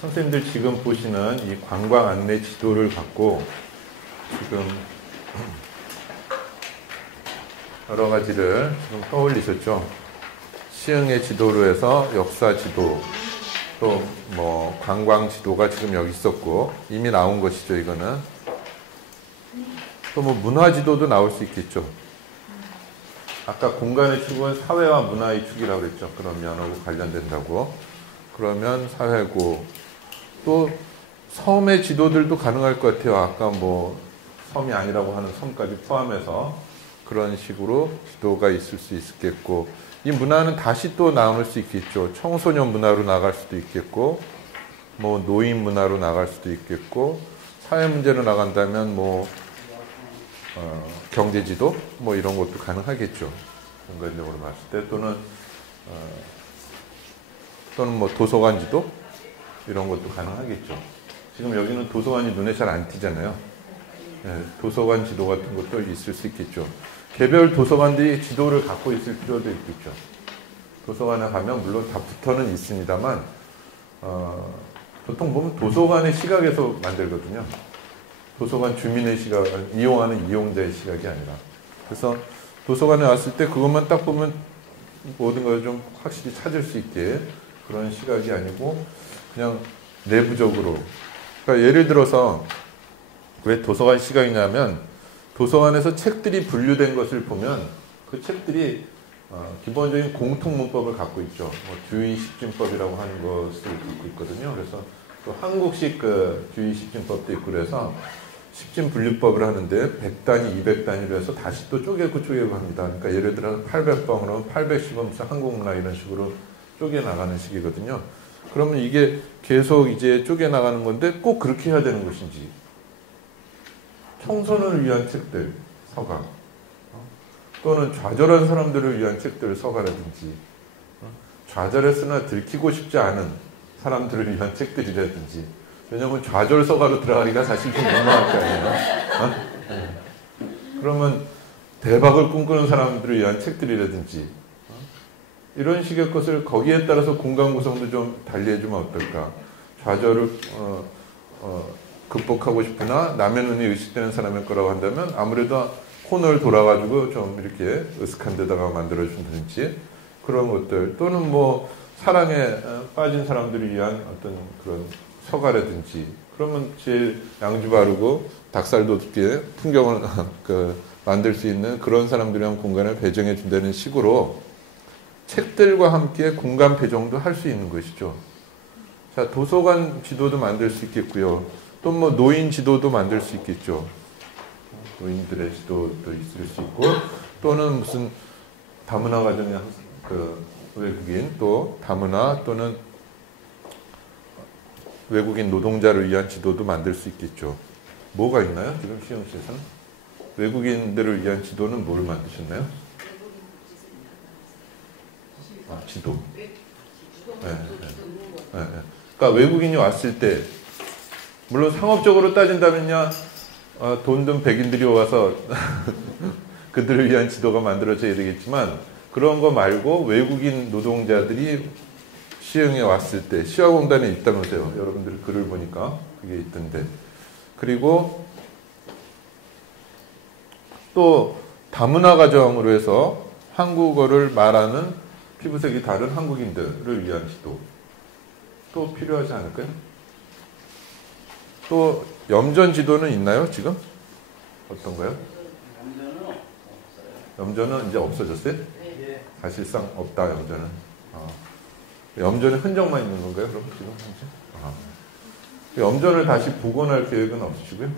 선생님들 지금 보시는 이 관광 안내 지도를 갖고 지금 여러 가지를 지금 떠올리셨죠? 시흥의 지도로 해서 역사 지도, 또 뭐 관광 지도가 지금 여기 있었고 이미 나온 것이죠. 이거는 또 뭐 문화 지도도 나올 수 있겠죠. 아까 공간의 축은 사회와 문화의 축이라고 그랬죠. 그런 면하고 관련된다고. 그러면 사회고, 또 섬의 지도들도 가능할 것 같아요. 아까 뭐 섬이 아니라고 하는 섬까지 포함해서 그런 식으로 지도가 있을 수 있겠고, 이 문화는 다시 또 나눌 수 있겠죠. 청소년 문화로 나갈 수도 있겠고, 뭐 노인 문화로 나갈 수도 있겠고, 사회 문제로 나간다면 뭐 경제지도 뭐 이런 것도 가능하겠죠. 공간적으로 봤을 때. 또는 뭐 도서관 지도 이런 것도 가능하겠죠. 지금 여기는 도서관이 눈에 잘 안 띄잖아요. 네, 도서관 지도 같은 것도 있을 수 있겠죠. 개별 도서관들이 지도를 갖고 있을 필요도 있겠죠. 도서관에 가면 물론 다 붙어는 있습니다만 보통 보면 도서관의 시각에서 만들거든요. 도서관 주민의 시각, 이용하는 이용자의 시각이 아니라. 그래서 도서관에 왔을 때 그것만 딱 보면 모든 걸 좀 확실히 찾을 수 있게 그런 시각이 아니고 그냥 내부적으로. 그러니까 예를 들어서 왜 도서관 시각이냐면 도서관에서 책들이 분류된 것을 보면 그 책들이 기본적인 공통 문법을 갖고 있죠. 뭐 주의 십진법이라고 하는 것을 갖고 있거든요. 그래서 또 한국식 그 주의 십진법도 있고 그래서 십진 분류법을 하는데 100단위, 200단위로 해서 다시 또 쪼개고 합니다. 그러니까 예를 들어 800번 그러면 810번 무슨 한국문화 이런 식으로 쪼개나가는 식이거든요. 그러면 이게 계속 이제 쪼개나가는 건데 꼭 그렇게 해야 되는 것인지. 청소년을 위한 책들, 서가. 또는 좌절한 사람들을 위한 책들, 서가라든지. 좌절했으나 들키고 싶지 않은 사람들을 위한 책들이라든지. 왜냐면 좌절 서가로 들어가기가 사실 좀 민망할 거 아니에요. 그러면 대박을 꿈꾸는 사람들을 위한 책들이라든지 이런 식의 것을 거기에 따라서 공간 구성도 좀 달리해주면 어떨까. 좌절을 극복하고 싶으나 남의 눈이 의식되는 사람일 거라고 한다면 아무래도 코너를 돌아가지고 좀 이렇게 으슥한 데다가 만들어준다든지 그런 것들, 또는 뭐 사랑에 빠진 사람들을 위한 어떤 그런 서가라든지. 그러면 제일 양주 바르고 닭살 돋게 풍경을 만들 수 있는 그런 사람들이랑 공간을 배정해 준다는 식으로 책들과 함께 공간 배정도 할 수 있는 것이죠. 자, 도서관 지도도 만들 수 있겠고요. 또 뭐 노인 지도도 만들 수 있겠죠. 노인들의 지도도 있을 수 있고, 또는 무슨 다문화 가정의 외국인, 또 다문화 또는 외국인 노동자를 위한 지도도 만들 수 있겠죠. 뭐가 있나요? 지금 시흥시에서는? 외국인들을 위한 지도는 뭘 만드셨나요? 지도. 네. 그러니까 외국인이 왔을 때, 물론 상업적으로 따진다면요, 돈 든 백인들이 와서 그들을 위한 지도가 만들어져야 되겠지만, 그런 거 말고 외국인 노동자들이 시흥에 왔을 때, 시화공단에 있다면서요. 여러분들 글을 보니까 그게 있던데. 그리고 또 다문화 가정으로 해서 한국어를 말하는 피부색이 다른 한국인들을 위한 지도 또 필요하지 않을까요? 또 염전 지도는 있나요, 지금? 어떤가요? 염전은 이제 없어졌어요? 사실상 없다, 염전은. 염전의 흔적만 있는 건가요, 그럼 지금 현재? 염전을 다시 복원할 계획은 없으시고요?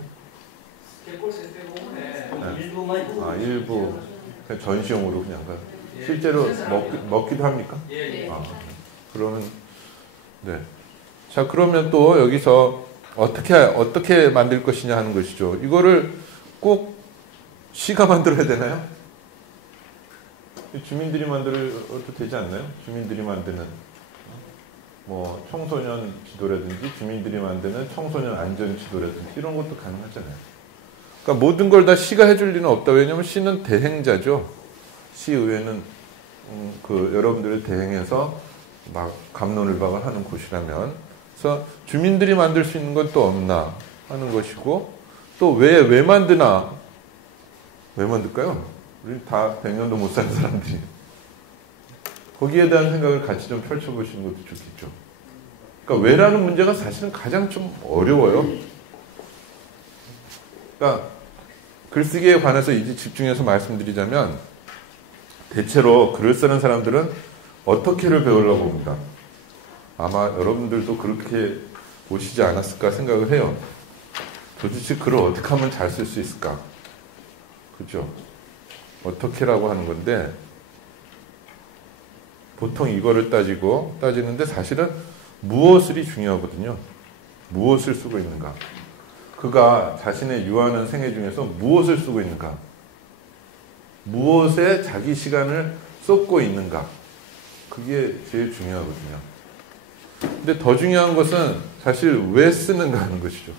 네. 일부 그냥 전시용으로 그냥 가요. 실제로 먹기도 합니까? 그러면 네. 자, 그러면 또 여기서 어떻게 만들 것이냐 하는 것이죠. 이거를 꼭 시가 만들어야 되나요? 주민들이 만들어도 되지 않나요? 주민들이 만드는 뭐 청소년 지도라든지 주민들이 만드는 청소년 안전 지도라든지 이런 것도 가능하잖아요. 그러니까 모든 걸 다 시가 해줄 리는 없다. 왜냐하면 시는 대행자죠. 시의회는 여러분들을 대행해서 막 갑론을박을 하는 곳이라면 그래서 주민들이 만들 수 있는 건 또 없나 하는 것이고, 또 왜 만드나? 왜 만들까요? 우리 다 100년도 못 사는 사람들이. 거기에 대한 생각을 같이 좀 펼쳐보시는 것도 좋겠죠. 그러니까 왜라는 문제가 사실은 가장 좀 어려워요. 그러니까 글쓰기에 관해서 이제 집중해서 말씀드리자면, 대체로 글을 쓰는 사람들은 어떻게를 배우려고 봅니다. 아마 여러분들도 그렇게 보시지 않았을까 생각을 해요. 도대체 글을 어떻게 하면 잘 쓸 수 있을까? 그죠? 어떻게라고 하는 건데, 보통 이거를 따지는데 사실은 무엇을이 중요하거든요. 무엇을 쓰고 있는가? 그가 자신의 유하는 생애 중에서 무엇을 쓰고 있는가? 무엇에 자기 시간을 쏟고 있는가? 그게 제일 중요하거든요. 근데 더 중요한 것은 사실 왜 쓰는가 하는 것이죠.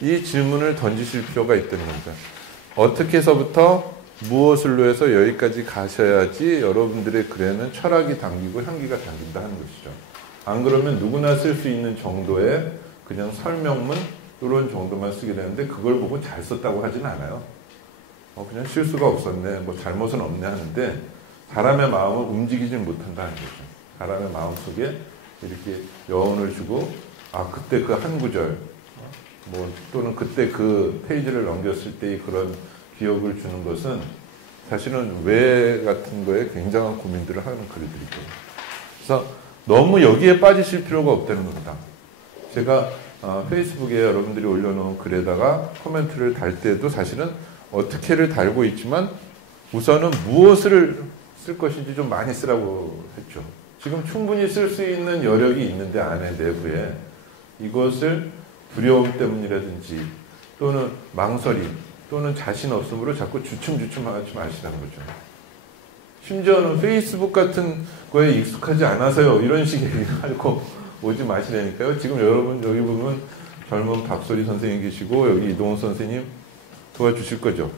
이 질문을 던지실 필요가 있다는 겁니다. 어떻게 해서부터 무엇을로 해서 여기까지 가셔야지 여러분들의 글에는 철학이 담기고 향기가 담긴다 하는 것이죠. 안 그러면 누구나 쓸 수 있는 정도의 그냥 설명문 이런 정도만 쓰게 되는데, 그걸 보고 잘 썼다고 하진 않아요. 그냥 실수가 없었네, 뭐 잘못은 없네 하는데, 사람의 마음을 움직이지 못한다는 거죠. 사람의 마음속에 이렇게 여운을 주고, 그때 그 한 구절, 또는 그때 그 페이지를 넘겼을 때의 그런 기억을 주는 것은 사실은 왜 같은 거에 굉장한 고민들을 하는 글들이죠. 그래서 너무 여기에 빠지실 필요가 없다는 겁니다. 제가 페이스북에 여러분들이 올려놓은 글에다가 코멘트를 달 때도 사실은 어떻게를 달고 있지만, 우선은 무엇을 쓸 것인지 좀 많이 쓰라고 했죠. 지금 충분히 쓸 수 있는 여력이 있는데, 안에 내부에 이것을 두려움 때문이라든지 또는 망설임 또는 자신 없음으로 자꾸 주춤주춤하지 마시라는 거죠. 심지어는 페이스북 같은 거에 익숙하지 않아서요, 이런 식의 얘기하고 오지 마시라니까요. 지금 여러분 여기 보면 젊은 박소리 선생님 계시고, 여기 이동훈 선생님 도와주실 거죠.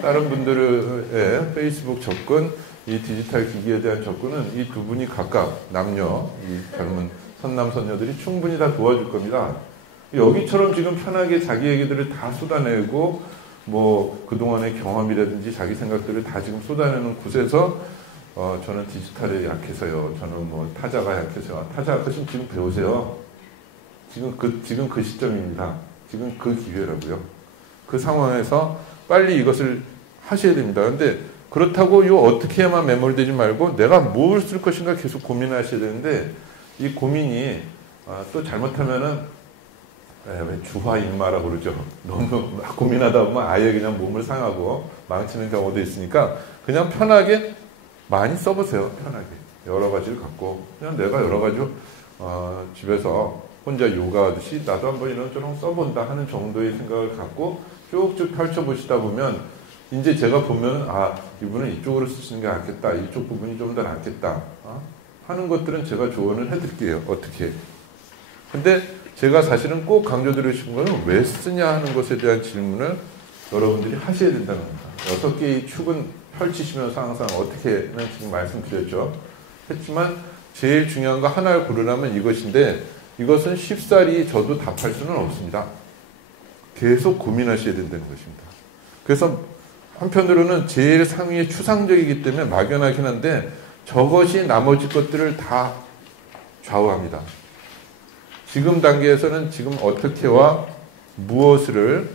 다른 분들의 페이스북 접근, 이 디지털 기기에 대한 접근은 이 두 분이 각각 남녀, 이 젊은 선남 선녀들이 충분히 다 도와줄 겁니다. 여기처럼 지금 편하게 자기 얘기들을 다 쏟아내고, 그동안의 경험이라든지 자기 생각들을 다 지금 쏟아내는 곳에서 저는 디지털에 약해서요, 저는 타자가 약해서요. 타자 하시면 지금 배우세요. 지금 그 시점입니다. 지금 그 기회라고요. 그 상황에서 빨리 이것을 하셔야 됩니다. 근데 그렇다고 어떻게 해야만 매몰되지 말고 내가 뭘 쓸 것인가 계속 고민하셔야 되는데, 이 고민이 또 잘못하면은 왜 주화인마라고 그러죠. 너무 막 고민하다 보면 아예 그냥 몸을 상하고 망치는 경우도 있으니까, 그냥 편하게 많이 써보세요. 편하게 여러 가지를 갖고, 그냥 내가 여러 가지 집에서 혼자 요가하듯이 나도 한번 이런저런 써본다 하는 정도의 생각을 갖고 쭉쭉 펼쳐보시다 보면, 이제 제가 보면 이분은 이쪽으로 쓰시는 게 낫겠다, 이쪽 부분이 좀 더 낫겠다 하는 것들은 제가 조언을 해드릴게요. 어떻게. 근데 제가 사실은 꼭 강조드리고 싶은 거는 왜 쓰냐 하는 것에 대한 질문을 여러분들이 하셔야 된다는 겁니다. 6개의 축은 펼치시면서 항상 어떻게는 지금 말씀드렸죠. 했지만 제일 중요한 거 하나를 고르라면 이것인데, 이것은 쉽사리 저도 답할 수는 없습니다. 계속 고민하셔야 된다는 것입니다. 그래서 한편으로는 제일 상위에 추상적이기 때문에 막연하긴 한데, 저것이 나머지 것들을 다 좌우합니다. 지금 단계에서는 지금 어떻게와 무엇을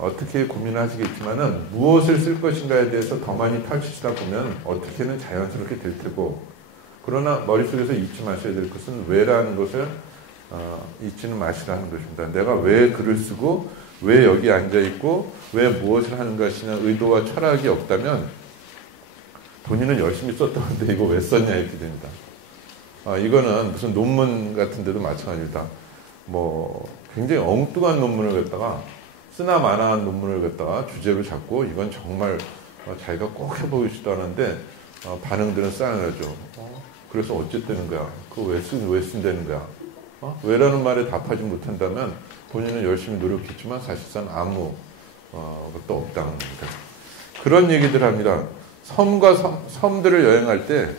어떻게 고민을 하시겠지만은, 무엇을 쓸 것인가에 대해서 더 많이 펼치시다 보면 어떻게는 자연스럽게 될 테고, 그러나 머릿속에서 잊지 마셔야 될 것은 왜라는 것을 잊지는 마시라는 것입니다. 내가 왜 글을 쓰고 왜 여기 앉아있고 왜 무엇을 하는 것이냐 의도와 철학이 없다면, 본인은 열심히 썼다는데 이거 왜 썼냐 이렇게 됩니다. 이거는 무슨 논문 같은 데도 마찬가지입니다. 굉장히 엉뚱한 논문을 갖다가, 쓰나 마나한 논문을 갖다가 주제로 잡고, 이건 정말 자기가 꼭 해보고 싶다 하는데 반응들은 싸늘하죠. 그래서 어쨌다는 거야? 그거 왜 쓴다는 거야? 왜라는 말에 답하지 못한다면 본인은 열심히 노력했지만 사실상 아무 것도 없다는 겁니다. 그런 얘기들 합니다. 섬과 섬들을 여행할 때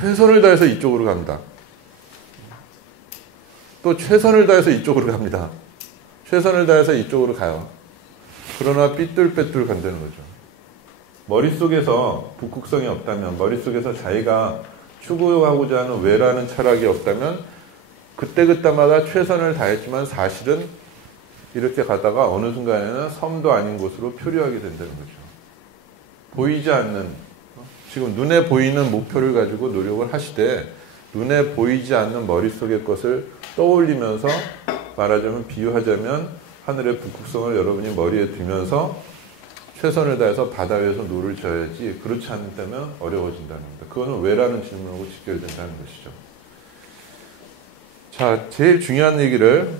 최선을 다해서 이쪽으로 갑니다. 또 최선을 다해서 이쪽으로 갑니다. 최선을 다해서 이쪽으로 가요. 그러나 삐뚤빼뚤 간다는 거죠. 머릿속에서 북극성이 없다면, 머릿속에서 자기가 추구하고자 하는 왜라는 철학이 없다면 그때그때마다 최선을 다했지만 사실은 이렇게 가다가 어느 순간에는 섬도 아닌 곳으로 표류하게 된다는 거죠. 보이지 않는, 지금 눈에 보이는 목표를 가지고 노력을 하시되 눈에 보이지 않는 머릿속의 것을 떠올리면서 말하자면, 비유하자면 하늘의 북극성을 여러분이 머리에 두면서 최선을 다해서 바다 위에서 노를 져야지, 그렇지 않다면 어려워진다는 겁니다. 그거는 왜라는 질문하고 직결된다는 것이죠. 자, 제일 중요한 얘기를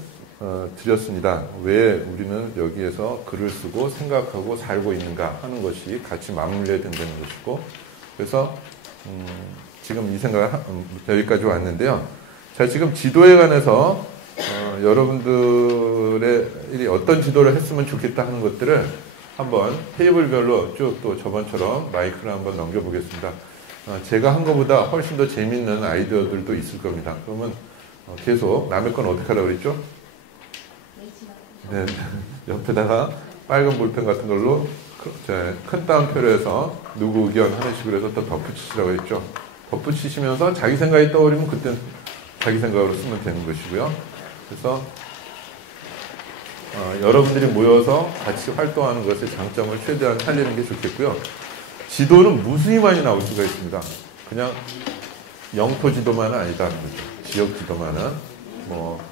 드렸습니다. 왜 우리는 여기에서 글을 쓰고 생각하고 살고 있는가 하는 것이 같이 맞물려야 된다는 것이고, 그래서 지금 이 생각 여기까지 왔는데요. 자, 지금 지도에 관해서 여러분들의 어떤 지도를 했으면 좋겠다 하는 것들을 한번 테이블별로 쭉 또 저번처럼 마이크를 한번 넘겨보겠습니다. 제가 한 것보다 훨씬 더 재밌는 아이디어들도 있을 겁니다. 그러면 계속 남의 건 어떻게 하려고 그랬죠? 네, 옆에다가 빨간 볼펜 같은 걸로 큰 따옴표로 해서 누구 의견 하는 식으로 해서 또 덧붙이시라고 했죠. 덧붙이시면서 자기 생각이 떠오르면 그때 자기 생각으로 쓰면 되는 것이고요. 그래서 여러분들이 모여서 같이 활동하는 것의 장점을 최대한 살리는 게 좋겠고요. 지도는 무수히 많이 나올 수가 있습니다. 그냥 영토 지도만은 아니다. 지역 지도만은 뭐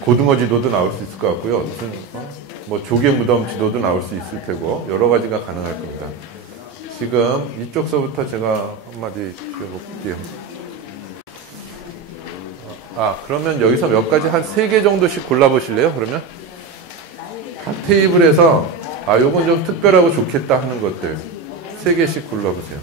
고등어 지도도 나올 수 있을 것 같고요. 무슨 뭐 조개 무덤 지도도 나올 수 있을 테고 여러 가지가 가능할 겁니다. 지금 이쪽서부터 제가 한마디 드려볼게요. 그러면 여기서 몇 가지 한 3개 정도씩 골라보실래요? 그러면 각 테이블에서 요건 좀 특별하고 좋겠다 하는 것들 3개씩 골라보세요.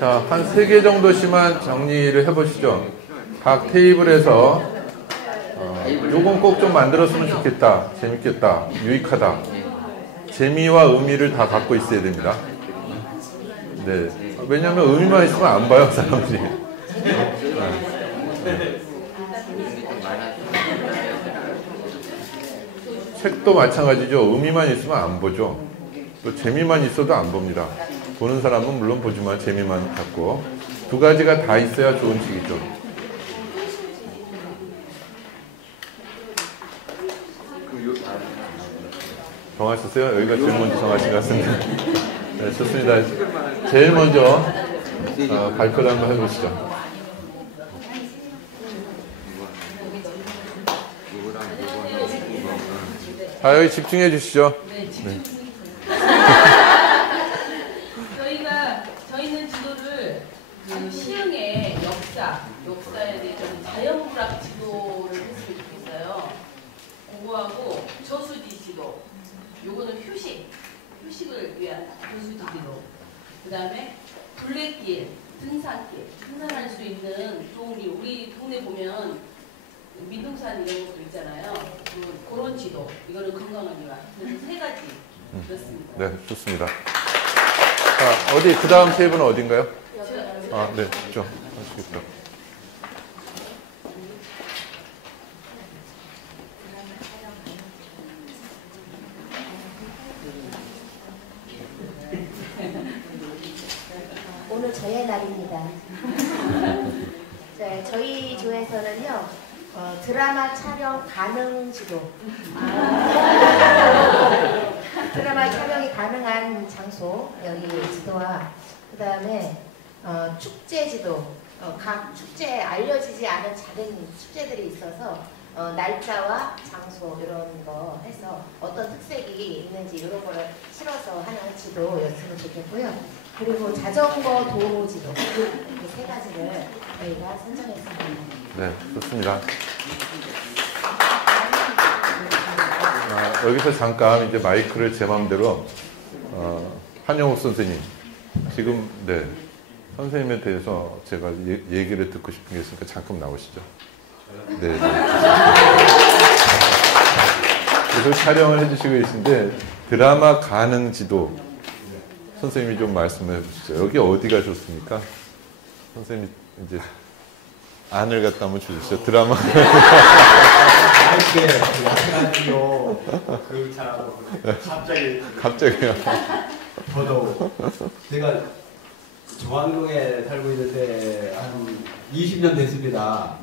자, 한 3개 정도씩만 정리를 해보시죠. 각 테이블에서 요건 꼭 좀 만들었으면 좋겠다, 재밌겠다, 유익하다. 재미와 의미를 다 갖고 있어야 됩니다. 네. 왜냐하면 의미만 있으면 안 봐요, 사람들이. 책도 마찬가지죠. 의미만 있으면 안 보죠. 또 재미만 있어도 안 봅니다. 보는 사람은 물론 보지만 재미만 갖고 두 가지가 다 있어야 좋은 책이죠. 정하셨어요? 여기가 제일 먼저 정하신 것 같습니다. 네, 좋습니다. 제일 먼저 발표를 한번 해보시죠. 여기 집중해 주시죠. 네. 저희는 지도를 시흥의 역사에 대해서 자연물학 지도를 했으면 좋겠어요. 그거하고 저수지 지도. 요거는 휴식을 위한 저수지 지도. 그 다음에 둘레길, 등산할 수 있는 좋은 길. 우리 동네 보면 민둥산 이런 것도 있잖아요. 그런 지도. 이거는 건강을 위한. 그래서 3가지 그렇습니다. 네, 좋습니다. 자, 어디 그 다음 테이블은 어딘가요? 네, 좀 하시겠죠. 오늘 저의 날입니다. 네, 저희 조에서는요, 드라마 촬영 가능 지도. 드라마 촬영이 가능한 장소, 여기 지도와, 그 다음에 축제 지도. 각 축제에 알려지지 않은 작은 축제들이 있어서 날짜와 장소 이런 거 해서 어떤 특색이 있는지 이런 거를 실어서 하는 지도였으면 좋겠고요. 그리고 자전거 도로 지도, 이 3가지를 저희가 선정했습니다. 네, 좋습니다. 여기서 잠깐 이제 마이크를 제 마음대로 한영욱 선생님 지금 네 선생님에 대해서 제가 얘기를 듣고 싶은 게 있으니까 잠깐 나오시죠. 네. 계속 촬영을 해주시고 계신데 드라마 가능 지도 선생님이 좀 말씀해 주시죠. 여기 어디가 좋습니까? 선생님이 이제 안을 갖다 한번 주시죠. 드라마. 라디오 그 잘하고 갑자기요. 저도 제가 정안동에 살고 있는데 한 20년 됐습니다.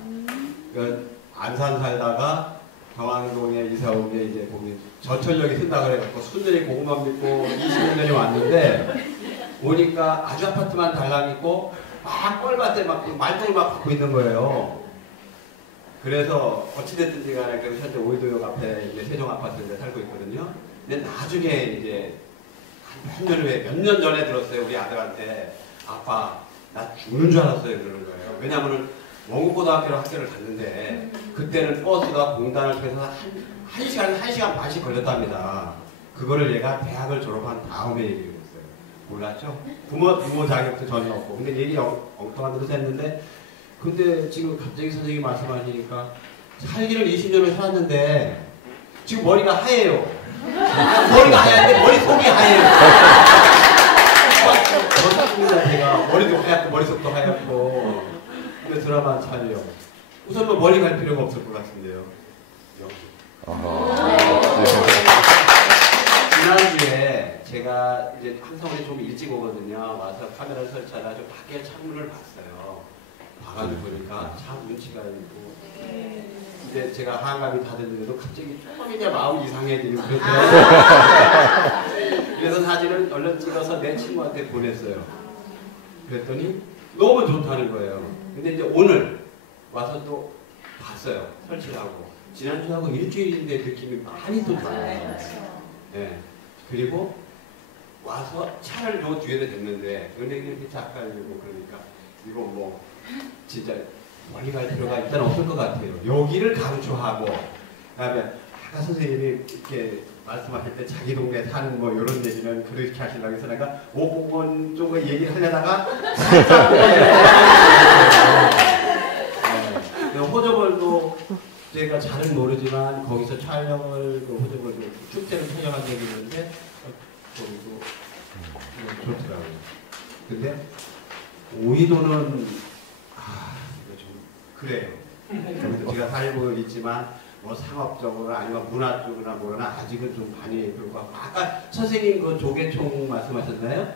그 안산 살다가 정안동에 이사 온 게 이제 거기 저철역에 쓴다 그래갖고 순전히 공만 믿고 20년이 왔는데 오니까 아주 아파트만 달랑 있고 막 뻘밭에 막 말똥을 막 받고 있는 거예요. 그래서 어찌됐든지 간에 그 현재 오이도역 앞에 이제 세종 아파트에 살고 있거든요. 근데 나중에 이제 몇 년 전에 들었어요. 우리 아들한테 아빠 나 죽는 줄 알았어요 그러는 거예요. 왜냐하면 원국고등학교로 학교를 갔는데 그때는 버스가 공단을 통해서 한 시간 반씩 걸렸답니다. 그거를 얘가 대학을 졸업한 다음에 얘기를 했어요. 몰랐죠? 부모 자격도 전혀 없고. 근데 얘기 엉뚱한 데서 했는데 근데 지금 갑자기 선생님이 말씀하시니까 살기를 20년을 살았는데 지금 머리가 하얘요. 머리가 하얀데 머릿속이 하얘요. 저는 제가 머리도 하얗고 머릿속도 하얗고 근데 드라마 촬영 우선 뭐 머리 갈 필요가 없을 것 같은데요. 지난주에 제가 이제 항상 우리 좀 일찍 오거든요. 와서 카메라를 설치하다 좀 밖에 창문을 봤어요. 봐가지고 보니까 참 눈치가 있고 근데 제가 한갑이 다 됐는데도 갑자기 조금 이제 마음이 이상해지고 그랬더라고요. 그래서 사진을 얼른 찍어서 내 친구한테 보냈어요. 그랬더니 너무 좋다는 거예요. 근데 이제 오늘 와서 또 봤어요. 설치를 하고. 지난주하고 일주일인데 느낌이 많이 또 달라요. 네. 그리고 와서 차를 요 뒤에다 댔는데 은행이 이렇게 작가이고 그러니까 이거 뭐 진짜 멀리 갈 필요가 일단 없을 것 같아요. 여기를 강조하고 그다음에 아까 선생님이 이렇게 말씀하실 때 자기 동네 사는 뭐 이런 얘기는 그렇게 하시려고 해서 내가 오공원 쪽을 얘기를 하려다가 네. 호접을도 제가 잘은 모르지만 거기서 촬영을 그 호접을 축제를 촬영한 적이 있는데 거기도 좋더라고요. 근데 오이도는 좀 그래요. 제가 살고 있지만 뭐 상업적으로 아니면 문화 쪽이나 뭐나 아직은 좀 많이 그렇고 아까 선생님 그 조개총 말씀하셨나요?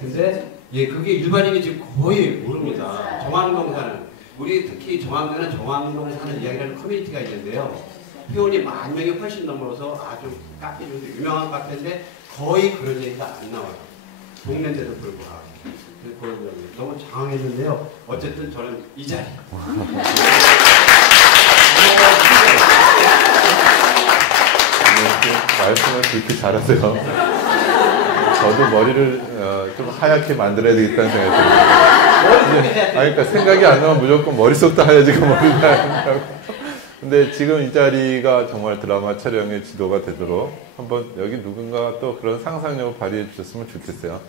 근데 예 그게 일반인이 지금 거의 모릅니다. 정안동 사는 우리 특히 정안동에는 정안동 사는 이야기라는 커뮤니티가 있는데요. 회원이 10,000명이 훨씬 넘어서 아주 카페 중에 유명한 카페인데 거의 그런 얘기가 안 나와요. 동네인데도 불구하고. 그런 점이 너무 장황했는데요. 어쨌든 저는 이 자리. 말씀을 그렇게 잘하세요. 저도 머리를 좀 하얗게 만들어야 되겠다는 생각이 들어요. 그러니까 생각이 안 나면 무조건 머릿속도 하얘지고 머리도 하얀다고. 근데 지금 이 자리가 정말 드라마 촬영의 지도가 되도록 한번 여기 누군가 또 그런 상상력을 발휘해 주셨으면 좋겠어요.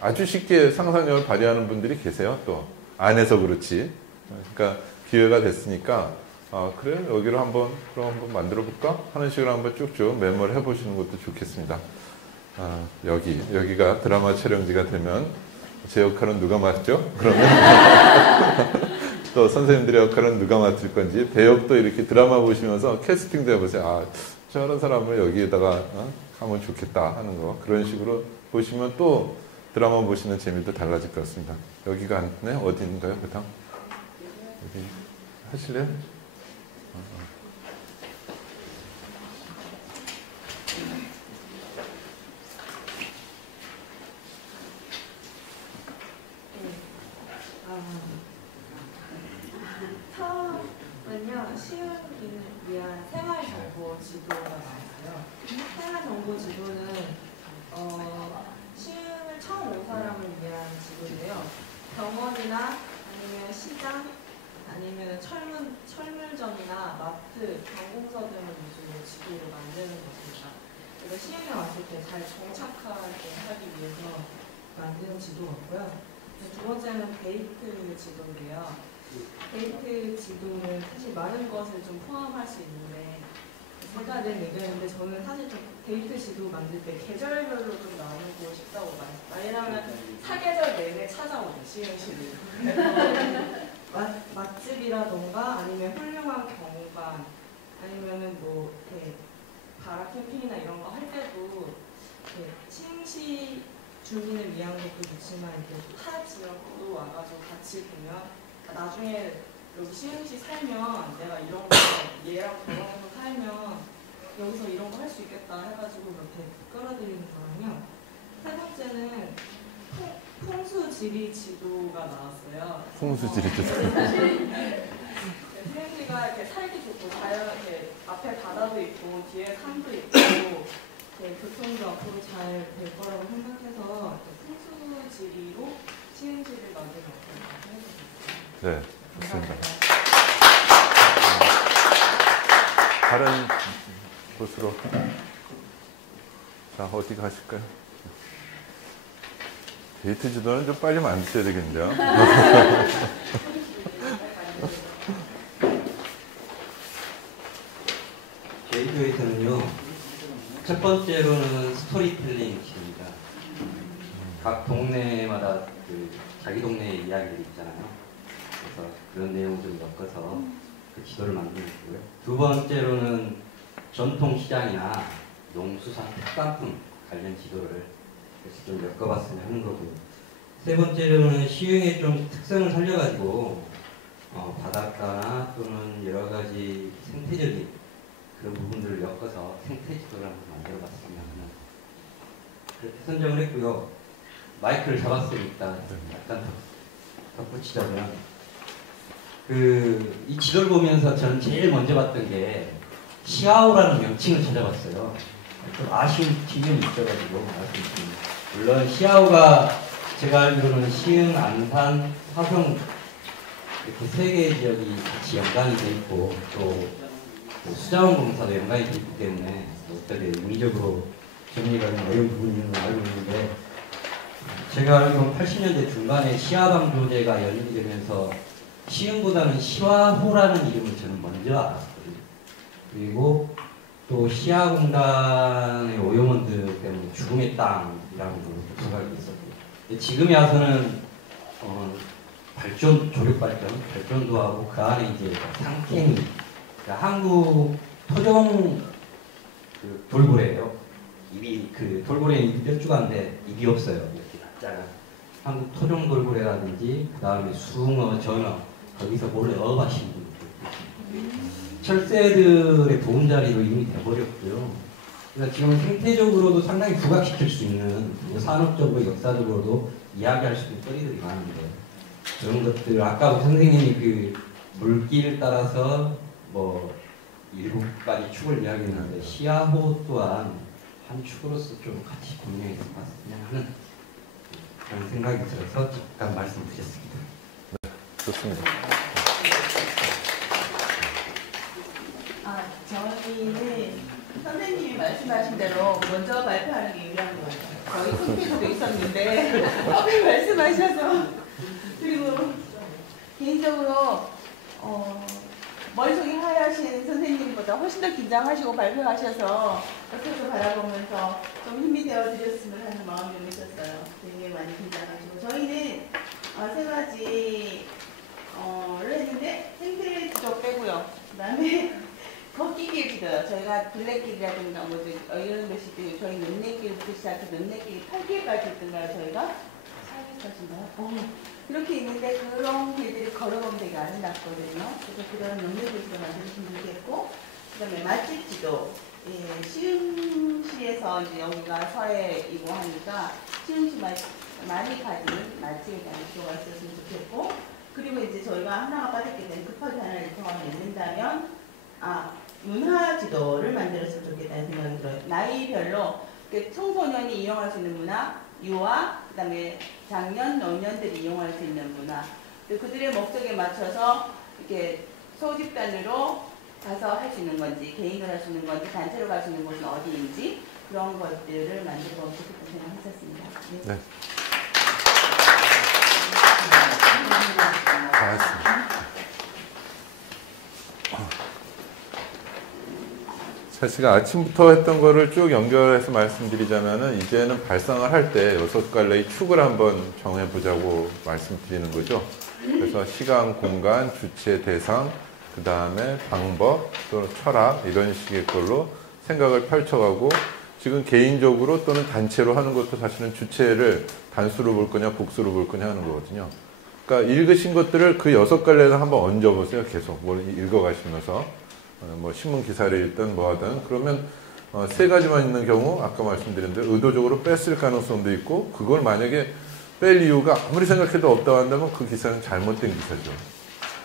아주 쉽게 상상력을 발휘하는 분들이 계세요. 또 안에서 그렇지. 그러니까 기회가 됐으니까 그래 여기로 한번 만들어 볼까 하는 식으로 한번 쭉쭉 메모를 해보시는 것도 좋겠습니다. 여기가 드라마 촬영지가 되면 제 역할은 누가 맡죠? 그러면 또 선생님들의 역할은 누가 맡을 건지 배역도 이렇게 드라마 보시면서 캐스팅도 해보세요. 저런 사람을 여기에다가 하면 좋겠다 하는 거 그런 식으로 보시면 또 드라마 보시는 재미도 달라질 것 같습니다. 여기가 안네 어디인가요? 그다음 여기 하실래요? 처음은요 시흥을 위한 생활정보 지도가 나왔어요. 생활정보 지도는 시흥을 처음 온 사람을 위한 지도인데요. 병원이나 아니면 시장 아니면 철물점이나 마트, 관공서 등을 위주로 지도를 만드는 것입니다. 그래서 시흥에 왔을 때 잘 정착하게 하기 위해서 만드는 지도 같고요. 두 번째는 데이트 지도인데요. 데이트 지도는 사실 많은 것을 좀 포함할 수 있는데 제가 낸 의견인데 저는 사실 좀 데이트 지도 만들 때 계절별로 좀 나누고 싶다고 말해요. 왜냐하면 사계절 내내 찾아오는 시흥시를 맛집이라던가 아니면 훌륭한 경관 아니면은 뭐 이렇게 바라 캠핑이나 이런 거 할 때도 시흥시 주민을 위한 것도 좋지만 이렇게 타 지역도 와가지고 같이 보면 나중에 여기 시흥시 살면 내가 이런 거 얘랑 결혼해서 살면 여기서 이런 거 할 수 있겠다 해가지고 이렇게 끌어들이는 거랑요. 세 번째는 풍수지리 지도가 나왔어요. 풍수지리 지도. 시흥시가 이렇게 살기 좋고 자연 이렇게 앞에 바다도 있고 뒤에 산도 있고 교통도 앞으로 잘 될 거라고 생각해서 풍수지리로 시흥시를 만들면 어떨까 생각했습니다. 네, 좋습니다. 다른 곳으로. 자, 어디 가실까요? 데이트 지도는 좀 빨리 만드셔야 되겠는데요. 데이트에서는요, 첫 번째로는 스토리텔링입니다. 각 동네마다 자기 동네의 이야기들이 있잖아요. 그래서 그런 내용을 좀 엮어서 그 지도를 만들고 있고요. 두 번째로는 전통시장이나 농수산 특산품 관련 지도를 그래서 좀 엮어봤으면 하는 거고요. 세 번째로는 시흥의 좀 특성을 살려가지고 바닷가나 또는 여러 가지 생태적인 그런 부분들을 엮어서 생태 지도를 한번 만들어봤으면 하는 그렇게 선정을 했고요. 마이크를 잡았으니까 약간 덧붙이자면 이 지도를 보면서 저는 제일 먼저 봤던 게 시아오라는 명칭을 찾아봤어요. 좀 아쉬운 지점이 있어가지고 말씀드립니다. 물론 시아오가 제가 알기로는 시흥, 안산, 화성 이렇게 세 개의 지역이 같이 연관이 돼 있고 또 수자원공사도 연관이 돼 있기 때문에 어떻게 인위적으로 정리가 어려운 부분이 있는 걸 알고 있는데 제가 알기로는 80년대 중반에 시아방조제가 연입이 되면서 시흥보다는 시화호라는 이름을 저는 먼저 알았거든요. 그리고 또 시아공단의 오염원들 때문에 죽음의 땅이라는 부서가 있었고 지금에 와서는 발전도 하고 그 안에 이제 상탱이 그러니까 한국 토종 돌고래예요. 입이 돌고래는 입이 뾰족한데 입이 없어요. 이렇게 작은 한국 토종 돌고래라든지 그 다음에 숭어, 전어 거기서 몰래 어업하시는 분들 철새들의 보금자리로 이미 돼버렸고요. 그래서 지금 생태적으로도 상당히 부각시킬 수 있는 산업적으로 역사적으로도 이야기할 수 있는 거리들이 많은데 그런 것들 아까 선생님이 물길을 따라서 7가지 축을 이야기했는데 시야호 또한 한 축으로서 좀 같이 공유해서 봤으면 하는 그런 생각이 들어서 잠깐 말씀드렸습니다. 네, 좋습니다. 저희는 선생님이 말씀하신 대로 먼저 발표하는 게 유리한 것 같아요. 저희 홈페이지도 있었는데 앞에 말씀하셔서 그리고 개인적으로 머릿속이 하얗신 선생님보다 훨씬 더 긴장하시고 발표하셔서 옆에서 바라보면서 좀 힘이 되어드렸으면 하는 마음이 좀 있었어요. 되게 많이 긴장하시고 저희는 3가지를 했는데 생태 지도 빼고요. 그 다음에 걷기길 지도요. 저희가 둘레길이라든가 이런 것이 저희 능내길부터 시작해서 능내길이 8길까지 있던가요. 저희가 4길까지인가요? 그렇게 있는데 그런 길들이 걸어보면 되게 아름답거든요. 그래서 그런 능내길도 만들어주시면 좋겠고 그 다음에 맛집 지도 시흥시에서 이제 여기가 서해이고 하니까 시흥시 많이 가진 맛집에 대한 지도가 있었으면 좋겠고 그리고 이제 저희가 하나가 빠졌기 때문에 급하게 하나를 더 낸다면 문화 지도를 만들었으면 좋겠다는 생각이 들어요. 나이별로 청소년이 이용할 수 있는 문화, 유아, 그 다음에 장년, 노년들이 이용할 수 있는 문화 그들의 목적에 맞춰서 이렇게 소집단으로 가서 할 수 있는 건지 개인으로 할 수 있는 건지 단체로 갈 수 있는 곳은 어디인지 그런 것들을 만들어보면 좋겠다는 생각을 했었습니다. 네. 네. 잘했습니다. 제가 아침부터 했던 거를 쭉 연결해서 말씀드리자면은 이제는 발상을 할 때 6갈래의 축을 한번 정해보자고 말씀드리는 거죠. 그래서 시간, 공간, 주체, 대상, 그 다음에 방법, 또 철학 이런 식의 걸로 생각을 펼쳐가고 지금 개인적으로 또는 단체로 하는 것도 사실은 주체를 단수로 볼 거냐 복수로 볼 거냐 하는 거거든요. 그러니까 읽으신 것들을 그 6갈래를 한번 얹어보세요. 계속 뭘 읽어가시면서 뭐 신문 기사를 읽든 뭐 하든 그러면 3가지만 있는 경우 아까 말씀드린 대로 의도적으로 뺐을 가능성도 있고 그걸 만약에 뺄 이유가 아무리 생각해도 없다고 한다면 그 기사는 잘못된 기사죠.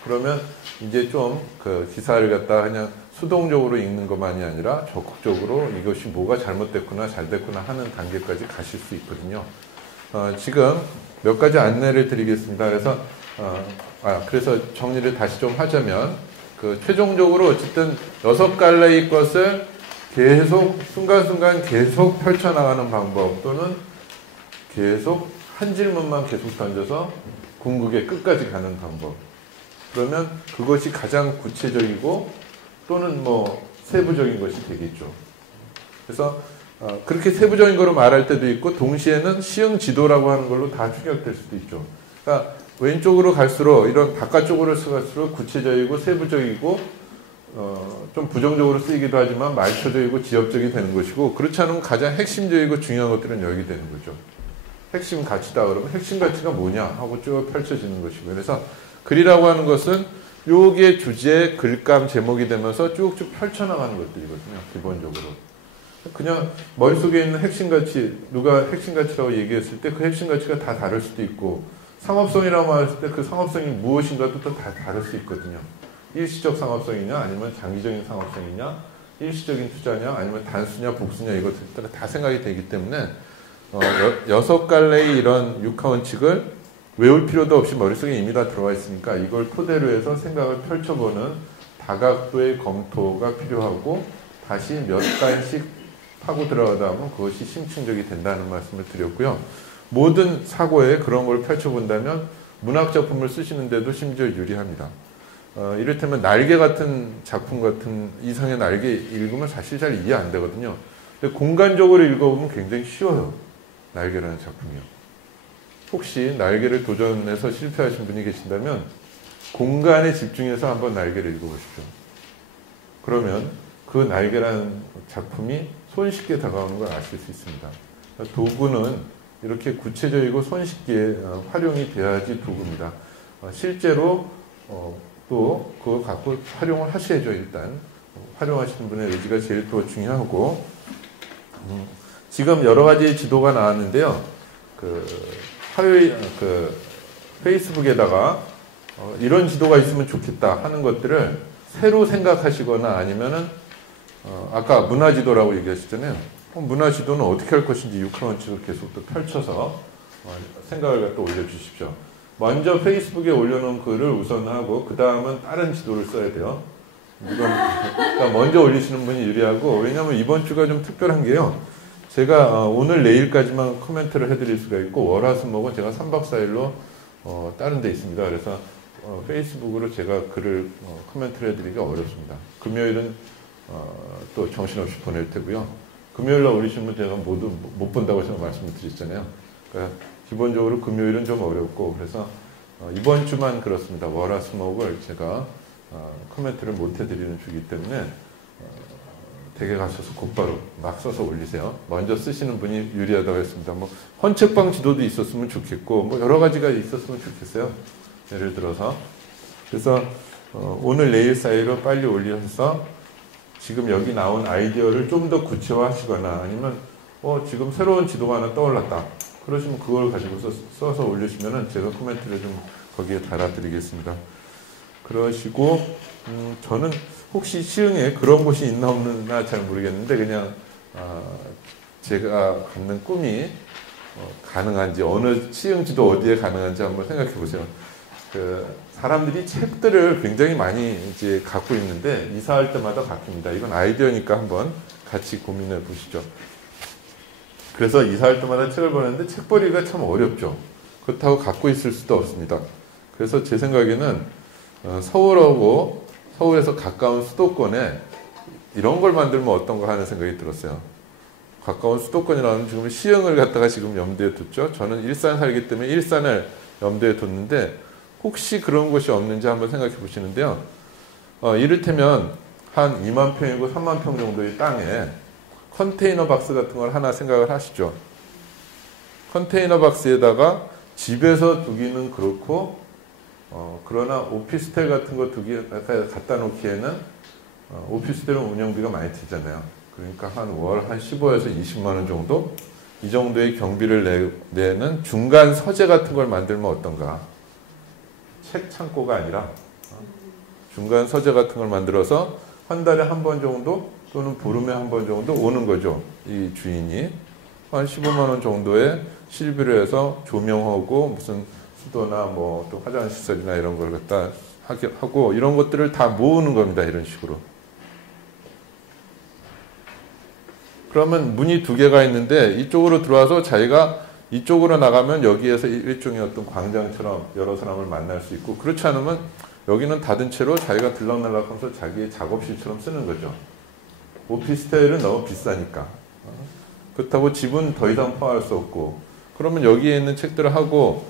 그러면 이제 좀 그 기사를 갖다가 그냥 수동적으로 읽는 것만이 아니라 적극적으로 이것이 뭐가 잘못됐구나 잘 됐구나 하는 단계까지 가실 수 있거든요. 지금 몇 가지 안내를 드리겠습니다. 그래서 정리를 다시 좀 하자면 최종적으로 어쨌든 6갈래의 것을 계속 순간순간 계속 펼쳐나가는 방법 또는 계속 한 질문만 계속 던져서 궁극의 끝까지 가는 방법. 그러면 그것이 가장 구체적이고 또는 뭐 세부적인 것이 되겠죠. 그래서 그렇게 세부적인 거로 말할 때도 있고 동시에는 시흥 지도라고 하는 걸로 다 축약될 수도 있죠. 그러니까 왼쪽으로 갈수록 이런 바깥쪽으로 갈수록 구체적이고 세부적이고 좀 부정적으로 쓰이기도 하지만 말초적이고 지엽적이 되는 것이고 그렇지 않으면 가장 핵심적이고 중요한 것들은 여기 되는 거죠. 핵심 가치다 그러면 핵심 가치가 뭐냐 하고 쭉 펼쳐지는 것이고 그래서 글이라고 하는 것은 요게 주제, 글감, 제목이 되면서 쭉쭉 펼쳐나가는 것들이거든요. 기본적으로. 그냥 머릿속에 있는 핵심 가치, 누가 핵심 가치라고 얘기했을 때 그 핵심 가치가 다 다를 수도 있고 상업성이라고 말했을 때 그 상업성이 무엇인가도 또 다 다를 수 있거든요. 일시적 상업성이냐 아니면 장기적인 상업성이냐 일시적인 투자냐 아니면 단수냐 복수냐 이것들 따라 다 생각이 되기 때문에 6갈래의 이런 육하원칙을 외울 필요도 없이 머릿속에 이미 다 들어와 있으니까 이걸 토대로 해서 생각을 펼쳐보는 다각도의 검토가 필요하고 다시 몇 단씩 파고 들어가다 보면 그것이 심층적이 된다는 말씀을 드렸고요. 모든 사고에 그런 걸 펼쳐본다면 문학작품을 쓰시는데도 심지어 유리합니다. 이를테면 날개 같은 작품 같은 이상의 날개 읽으면 사실 잘 이해 안 되거든요. 근데 공간적으로 읽어보면 굉장히 쉬워요. 날개라는 작품이요. 혹시 날개를 도전해서 실패하신 분이 계신다면 공간에 집중해서 한번 날개를 읽어보십시오. 그러면 그 날개라는 작품이 손쉽게 다가오는 걸 아실 수 있습니다. 도구는 이렇게 구체적이고 손쉽게 활용이 돼야지 도구입니다. 실제로 또 그거 갖고 활용을 하셔야죠. 일단 활용하시는 분의 의지가 제일 또 중요하고 지금 여러 가지 지도가 나왔는데요. 페이스북에다가 이런 지도가 있으면 좋겠다 하는 것들을 새로 생각하시거나 아니면은 아까 문화지도라고 얘기하셨잖아요. 문화지도는 어떻게 할 것인지 육하원칙을 계속 또 펼쳐서 생각을 갖다 올려주십시오. 먼저 페이스북에 올려놓은 글을 우선 하고 그 다음은 다른 지도를 써야 돼요. 그러니까 먼저 올리시는 분이 유리하고 왜냐하면 이번 주가 좀 특별한 게요. 제가 오늘 내일까지만 코멘트를 해드릴 수가 있고 월화수목은 제가 3박 4일로 다른 데 있습니다. 그래서 페이스북으로 제가 글을 코멘트를 해드리기가 어렵습니다. 금요일은 또 정신없이 보낼 테고요. 금요일날 올리시는 분 제가 모두 못 본다고 제가 말씀을 드렸잖아요. 그러니까 기본적으로 금요일은 좀 어렵고 그래서 이번 주만 그렇습니다. 월화수목을 제가 코멘트를 못 해드리는 주기 때문에 댁에 가셔서 곧바로 막 써서 올리세요. 먼저 쓰시는 분이 유리하다고 했습니다. 뭐 헌책방 지도도 있었으면 좋겠고 뭐 여러 가지가 있었으면 좋겠어요. 예를 들어서 그래서 오늘 내일 사이로 빨리 올려서 지금 여기 나온 아이디어를 좀 더 구체화하시거나 아니면 지금 새로운 지도가 하나 떠올랐다. 그러시면 그걸 가지고 써서 올리시면은 제가 코멘트를 좀 거기에 달아드리겠습니다. 그러시고 저는 혹시 시흥에 그런 곳이 있나 없나 잘 모르겠는데 그냥 제가 갖는 꿈이 가능한지 어느 시흥지도 어디에 가능한지 한번 생각해 보세요. 사람들이 책들을 굉장히 많이 이제 갖고 있는데 이사할 때마다 바뀝니다. 이건 아이디어니까 한번 같이 고민해 보시죠. 그래서 이사할 때마다 책을 보는데 책벌이가 참 어렵죠. 그렇다고 갖고 있을 수도 없습니다. 그래서 제 생각에는 서울하고 서울에서 가까운 수도권에 이런 걸 만들면 어떤가 하는 생각이 들었어요. 가까운 수도권이라는 지금 시흥을 갖다가 지금 염두에 뒀죠. 저는 일산 살기 때문에 일산을 염두에 뒀는데 혹시 그런 곳이 없는지 한번 생각해 보시는데요. 이를테면 한 2만 평이고 3만 평 정도의 땅에 컨테이너 박스 같은 걸 하나 생각을 하시죠. 컨테이너 박스에다가 집에서 두기는 그렇고 그러나 오피스텔 같은 거 갖다 놓기에는 오피스텔은 운영비가 많이 들잖아요. 그러니까 한 월 한 15에서 20만 원 정도 이 정도의 경비를 내는 중간 서재 같은 걸 만들면 어떤가. 책 창고가 아니라 중간 서재 같은 걸 만들어서 한 달에 한 번 정도 또는 보름에 한 번 정도 오는 거죠. 이 주인이 한 15만 원 정도의 실비를 해서 조명하고 무슨 수도나 뭐 또 화장시설이나 이런 걸 갖다 하고 이런 것들을 다 모으는 겁니다. 이런 식으로. 그러면 문이 두 개가 있는데 이쪽으로 들어와서 자기가 이쪽으로 나가면 여기에서 일종의 어떤 광장처럼 여러 사람을 만날 수 있고 그렇지 않으면 여기는 닫은 채로 자기가 들락날락하면서 자기의 작업실처럼 쓰는 거죠. 오피스텔은 너무 비싸니까. 그렇다고 집은 더 이상 포함할 수 없고 그러면 여기에 있는 책들을 하고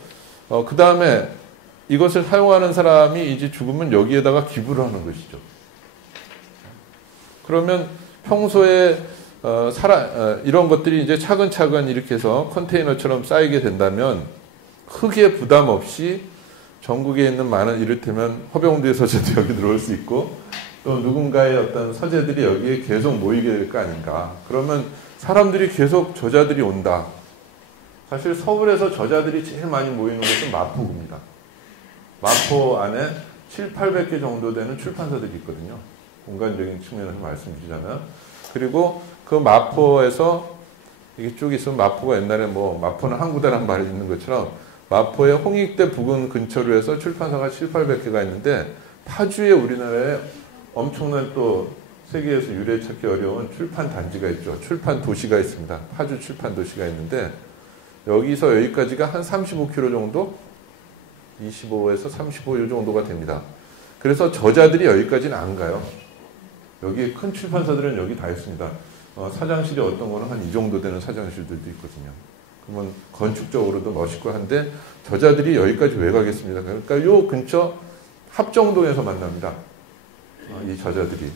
그 다음에 이것을 사용하는 사람이 이제 죽으면 여기에다가 기부를 하는 것이죠. 그러면 평소에 이런 것들이 이제 차근차근 이렇게 해서 컨테이너처럼 쌓이게 된다면 흙에 부담 없이 전국에 있는 많은 이를테면 허병두의 서재도 여기 들어올 수 있고 또 누군가의 어떤 서재들이 여기에 계속 모이게 될 거 아닌가. 그러면 사람들이 계속 저자들이 온다. 사실 서울에서 저자들이 제일 많이 모이는 곳은 마포구입니다. 마포 안에 700~800개 정도 되는 출판사들이 있거든요. 공간적인 측면에서 말씀드리자면. 그리고 그 마포에서 이게 쭉 있으면 마포가 옛날에 뭐 마포는 항구다라는 말이 있는 것처럼 마포의 홍익대 부근 근처로 해서 출판사가 700~800개가 있는데 파주에 우리나라에 엄청난 또 세계에서 유례 찾기 어려운 출판 단지가 있죠. 출판 도시가 있습니다. 파주 출판 도시가 있는데 여기서 여기까지가 한 35km 정도? 25에서 35 정도가 됩니다. 그래서 저자들이 여기까지는 안 가요. 여기 큰 출판사들은 여기 다 있습니다. 사장실이 어떤 거는 한 이 정도 되는 사장실들도 있거든요. 그러면 건축적으로도 멋있고 한데 저자들이 여기까지 왜 가겠습니다. 그러니까 요 근처 합정동에서 만납니다. 이 저자들이.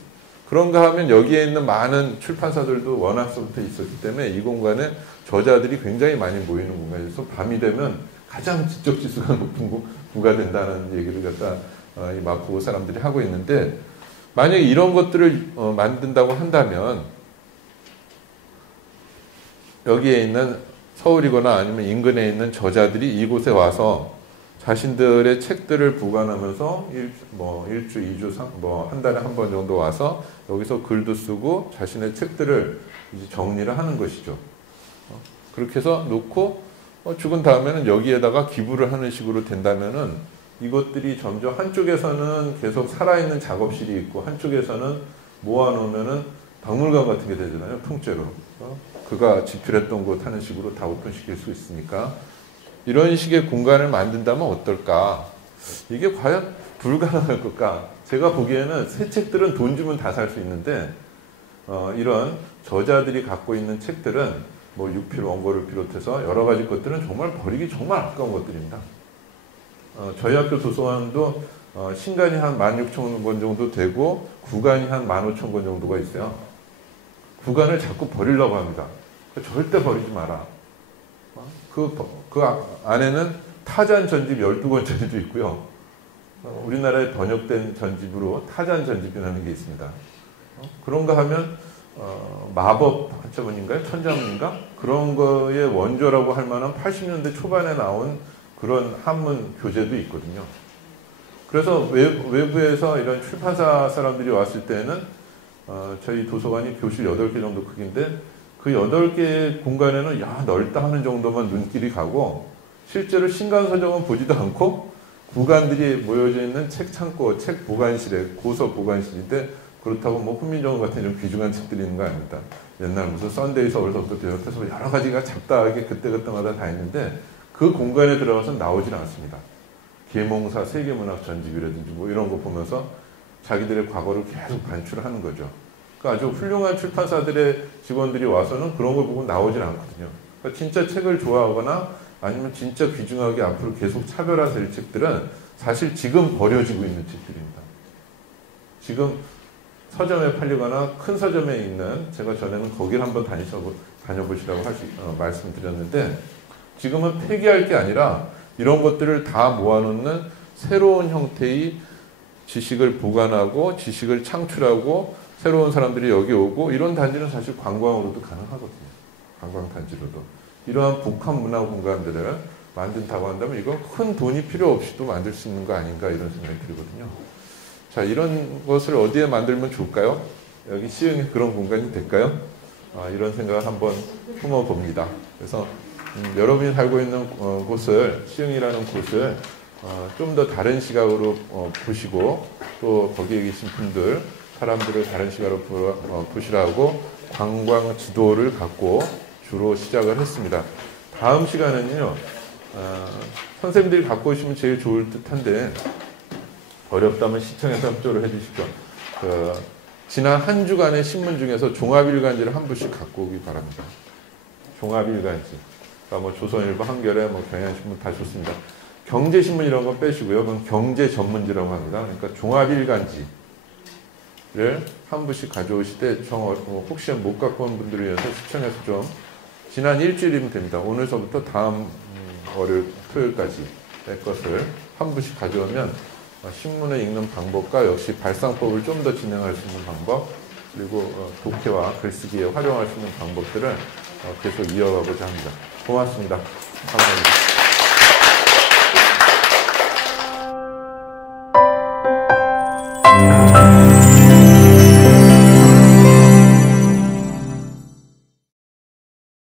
그런가 하면 여기에 있는 많은 출판사들도 워낙서부터 있었기 때문에 이 공간에 저자들이 굉장히 많이 모이는 공간에서 밤이 되면 가장 지적지수가 높은 구가 된다는 얘기를 갖다 이 마포 사람들이 하고 있는데 만약에 이런 것들을 만든다고 한다면 여기에 있는 서울이거나 아니면 인근에 있는 저자들이 이곳에 와서 자신들의 책들을 보관하면서 일주, 2주, 한 달에 한 번 정도 와서 여기서 글도 쓰고 자신의 책들을 이제 정리를 하는 것이죠. 그렇게 해서 놓고 죽은 다음에는 여기에다가 기부를 하는 식으로 된다면은 이것들이 점점 한쪽에서는 계속 살아있는 작업실이 있고 한쪽에서는 모아놓으면은 박물관 같은 게 되잖아요. 통째로. 그가 집필했던 곳 하는 식으로 다 오픈시킬 수 있으니까 이런 식의 공간을 만든다면 어떨까? 이게 과연 불가능할 걸까? 제가 보기에는 새 책들은 돈 주면 다 살 수 있는데 이런 저자들이 갖고 있는 책들은 뭐 육필 원고를 비롯해서 여러 가지 것들은 정말 버리기 정말 아까운 것들입니다. 저희 학교 도서관도 신간이 한 16,000권 정도 되고 구간이 한 15,000권 정도가 있어요. 구간을 자꾸 버리려고 합니다. 절대 버리지 마라. 그 안에는 타잔 전집 12권짜리도 있고요. 우리나라에 번역된 전집으로 타잔 전집이라는 게 있습니다. 그런가 하면 마법 한자문인가요? 천자문인가? 그런 거의 원조라고 할 만한 80년대 초반에 나온 그런 한문 교재도 있거든요. 그래서 외부에서 이런 출판사 사람들이 왔을 때는 저희 도서관이 교실 8개 정도 크기인데 그 8개 공간에는 야 넓다 하는 정도만 눈길이 가고 실제로 신간서적은 보지도 않고 구간들이 모여져 있는 책 창고, 책 보관실에 고서 보관실인데 그렇다고 뭐 훈민정음 같은 이런 귀중한 책들이 있는 거 아닙니다. 옛날 무슨 썬데이 서울서부터 비롯해서 여러 가지가 잡다하게 그때그때마다 다 있는데 그 공간에 들어가서 나오질 않습니다. 계몽사 세계문학 전집이라든지 뭐 이런 거 보면서 자기들의 과거를 계속 반출하는 거죠. 그러니까 아주 훌륭한 출판사들의 직원들이 와서는 그런 걸 보고 나오질 않거든요. 그러니까 진짜 책을 좋아하거나 아니면 진짜 귀중하게 앞으로 계속 차별화될 책들은 사실 지금 버려지고 있는 책들입니다. 지금 서점에 팔리거나 큰 서점에 있는, 제가 전에는 거기를 한번 다녀보시라고 말씀드렸는데, 지금은 폐기할 게 아니라 이런 것들을 다 모아놓는 새로운 형태의 지식을 보관하고 지식을 창출하고 새로운 사람들이 여기 오고, 이런 단지는 사실 관광으로도 가능하거든요. 관광단지로도. 이러한 복합 문화 공간들을 만든다고 한다면 이건 큰 돈이 필요 없이도 만들 수 있는 거 아닌가, 이런 생각이 들거든요. 자, 이런 것을 어디에 만들면 좋을까요? 여기 시흥에 그런 공간이 될까요? 이런 생각을 한번 품어봅니다. 그래서 여러분이 살고 있는 곳을, 시흥이라는 곳을 좀 더 다른 시각으로 보시고, 또 거기에 계신 분들, 사람들을 다른 시각으로 보시라고 관광 지도를 갖고 주로 시작을 했습니다. 다음 시간은요, 선생님들이 갖고 오시면 제일 좋을 듯한데, 어렵다면 시청에서 협조를 해주십시오. 지난 한 주간의 신문 중에서 종합일간지를 한 부씩 갖고 오기 바랍니다. 종합일간지. 그러니까 뭐 조선일보, 한겨레, 뭐 경향신문 다 좋습니다. 경제신문 이런 거 빼시고요. 그건 경제 전문지라고 합니다. 그러니까 종합일간지를 한 부씩 가져오시되, 혹시 못 갖고 온 분들을 위해서 시청에서 좀, 지난 일주일이면 됩니다. 오늘서부터 다음 월요일, 토요일까지 내 것을 한 부씩 가져오면 신문을 읽는 방법과 역시 발상법을 좀 더 진행할 수 있는 방법, 그리고 독해와 글쓰기에 활용할 수 있는 방법들을 계속 이어가고자 합니다. 고맙습니다. 감사합니다.